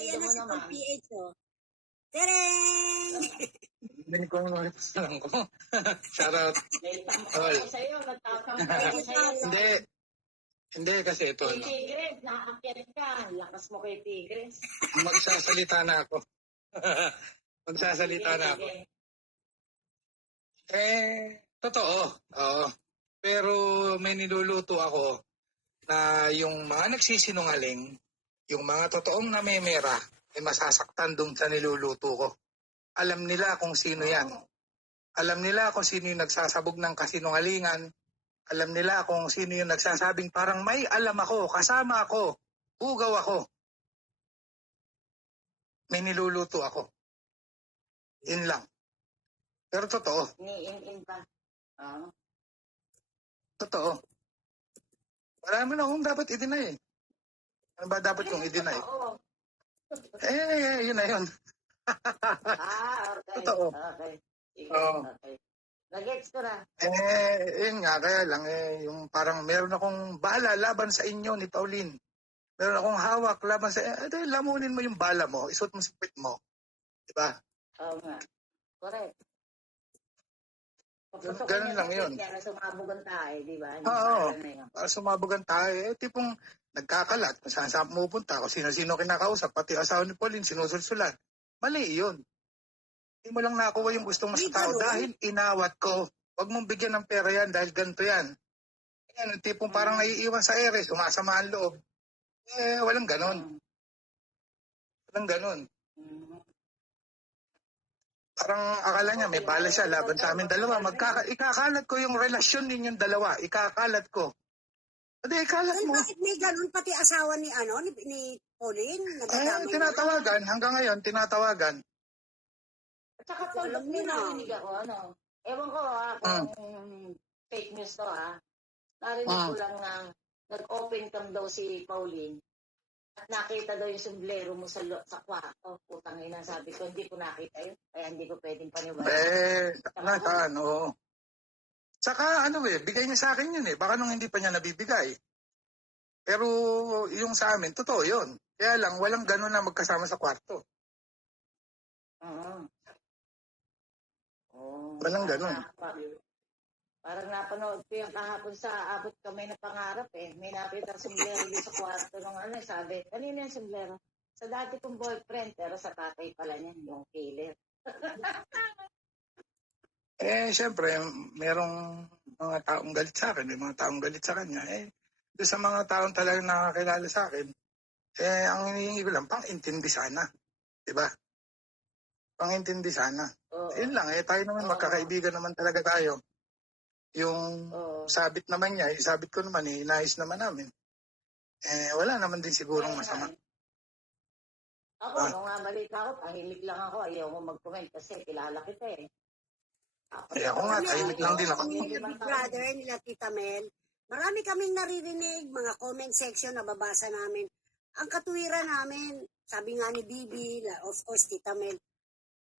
Ayan Tingnan na mo si naman. Tol PH, oh. Tereng! Hindi ko naman alam ko. Shoutout. Naitampo Tol. ako sa'yo. Nagtatampo Thank ako you, sa'yo. Tol. Hindi. Hindi kasi ito, Kay ano. Tigres, nakaakyat ka. Lakas mo kay Tigres. Magsasalita na ako. Magsasalita na ako. Sige. Totoo. Oo. Pero may niluluto ako na yung mga nagsisinungaling, yung mga totoong namemera, ay masasaktan dun sa niluluto ko. Alam nila kung sino yan. Alam nila kung sino yung nagsasabog ng kasinungalingan. Alam nila kung sino yung nagsasabing parang may alam ako, kasama ako, ugaw ako. May niluluto ako. Yun lang. Pero totoo. Ni-in pa. Totoo. Marami na akong dapat i-deny. Ano ba dapat kong i-deny? Oo. Yun na yun. Okay. Totoo. Okay. Sige, Oo. okay. Nag-gets ko na. Yun nga, kaya lang, yung parang meron akong bala laban sa inyo ni Pauline. Meron akong hawak laban sa lamunin mo yung bala mo, isuot mo sa pit mo. Diba? Oo nga. Correct. Ganun lang yun. Kaya sumabugan tayo, di ba? Oo. Para sumabugan tayo, tipong nagkakalat, kung saan saan pumupunta, kung sino-sino kinakausap, pati asawa ni Pauline, sinusulsulan. Mali yun. Hindi mo lang nakuha yung gustong mo sa tao dahil inawat ko. Huwag mong bigyan ng pera yan dahil ganito yan. Yan, tipong parang naiiwan sa ere, sumasama ang loob. Walang ganon. Walang ganon. Parang akala niya may bala siya laban sa amin dalawa. Ikakalat ko yung relasyon ninyong dalawa. Ikakalat ko. Hindi, ikalat mo. Bakit may ganun pati asawa ni Pauline? Tinatawagan. Hanggang ngayon, tinatawagan. At saka tol, may narinig ako, ewan ko kung fake news to narinig ko lang na nag-open cam daw si Pauline at nakita daw yung sombrero mo sa kwarto. Putang ina, sabi ko, hindi ko nakita yun. Kaya hindi ko pwedeng paniwala. Oo. Saka bigay niya sa akin yun Baka nung hindi pa niya nabibigay. Pero yung sa amin, totoo yun. Kaya lang, walang gano'n na magkasama sa kwarto. Walang gano'n. Parang napanood ko yung kahapon sa Abot Kamay na Pangarap May nakita sombrero doon sa kwarto ng sabi, kanina yung sombrero? Sa dati kong boyfriend, pero sa tatay pala niya, yung killer. Siyempre, merong mga taong galit sa akin, may mga taong galit sa kanya. Doon sa mga taong talagang nakakilala sa akin, ang hinihingi ko lang, pang-intindi sana. Diba? Pang-intindi sana. Yun lang, tayo naman, magkakaibigan naman talaga tayo. Yung sabit naman niya, sabit ko naman, inayos naman namin. Wala naman din sigurong masama. Ako, nung balita ako, tahimik lang ako. Ayaw ko mag-comment kasi kilala kita Ako nga, tahimik lang din ako. Nila Big Brother, nila Tita Mel, marami kaming naririnig, mga comment section na babasa namin. Ang katuwiran namin, sabi nga ni Bibi, of course, Tita Mel,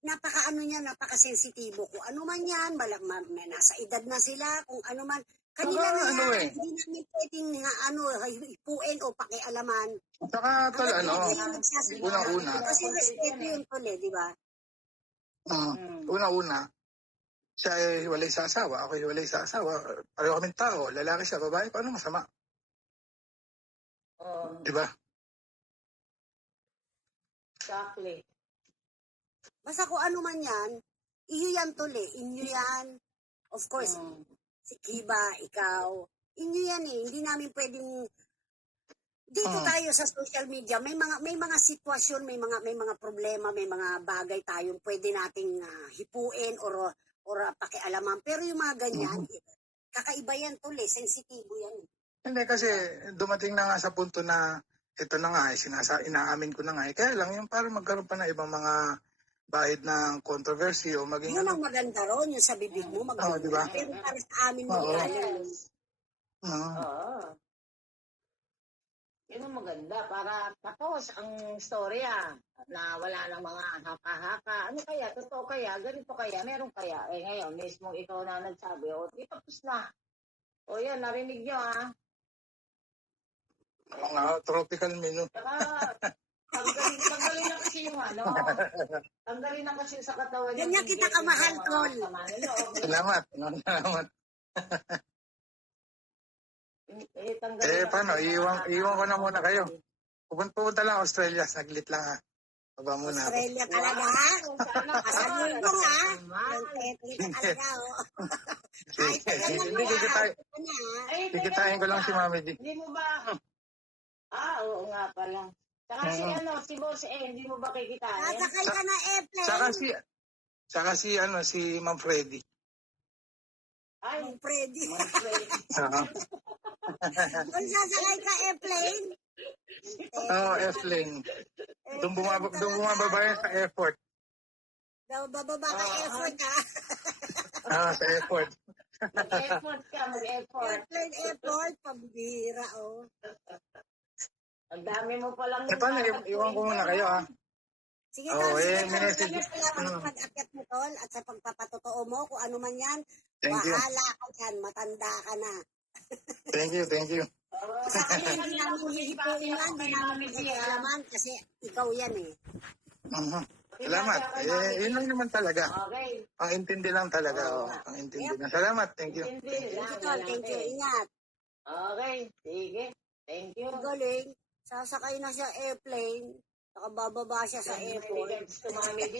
napakasensitibo. Kung ano man yan, nasa edad na sila, kung ano man, kanila na yan, hindi namin pwedeng hipuin o pakialaman. Saka unang-una. Kasi respeto yun tol di ba? Una-una, siya ay hiwalay sa asawa, ako hiwalay sa asawa. Pareho kaming tao, lalaki siya, babae, paano masama? Diba? Exactly. Basta kung ano man yan, iyo yan tol inyo yan. Of course, si Kiba, ikaw, inyo yan hindi namin pwedeng, dito tayo sa social media, may mga sitwasyon, may mga problema, may mga bagay tayong pwede nating hipuin or pakialaman. Pero yung mga ganyan, kakaiba yan tol sensitibo yan. Hindi kasi dumating na nga sa punto na ito na nga inaamin ko na nga kaya lang yung parang magkaroon pa na ibang mga bahid ng controversy o maging yun ang maganda ron, yung sa bibig mo maganda. Diba? Pero para sa amin maganda. Yun ang maganda para tapos ang storya na wala ng mga haka-haka. Ano kaya? Totoo kaya? Ganito kaya? Meron kaya? Ngayon, mismo ikaw na nagsabi, di tapos na. Yan, narinig nyo Mga tropical menu. Saka, ang galing kasi yung ano, tanggalin na kasi sa katawan yung Ganyan kita kamahal, Tol. Salamat. Salamat. Paano? Iwan ko na muna kayo. Pupunta lang Australia. Saglit lang ha. Baba muna ako. Australia talaga, ha? Pasalubong, ha? Yung tetli ka talaga, oh. Ay, tagal na Hindi, kikitain ko lang si Mami G. Hindi mo ba? Oo nga pala. Saka si Boss hindi mo ba kikitain? Sasakay ka na airplane. Saka si Ma'am Freddy. Ay, Ma'am Freddy. Oo. Kung sasakay ka airplane. Oo, airplane. Doon bumababa yan sa airport. Bababa ka airport, ha? Sa airport. mag-effort ka, mag-effort. Airport, pambira, oh. Ang dami mo palang... Paano? Iwan ko muna kayo ha. Sige, Oo, sige. message. Salamat sa pag-akyat mo, Tol, at sa pagpapatotoo mo, kung ano man yan, Thank you. bahala ka dyan, matanda ka na. Thank you. Sa kanya, hindi namin hihipuin yan, hindi namin magkakalaman, kasi ikaw yan, eh. Salamat. Yun lang naman talaga. Okay. Pang-intindi lang talaga. Pang-intindi lang. Salamat. Thank you. Thank you, Tol. Thank you. Ingat. Okay. Sige. Thank you. Galing. Sasakay na siya airplane. Saka bababa siya sa airport. Regards to Mami D.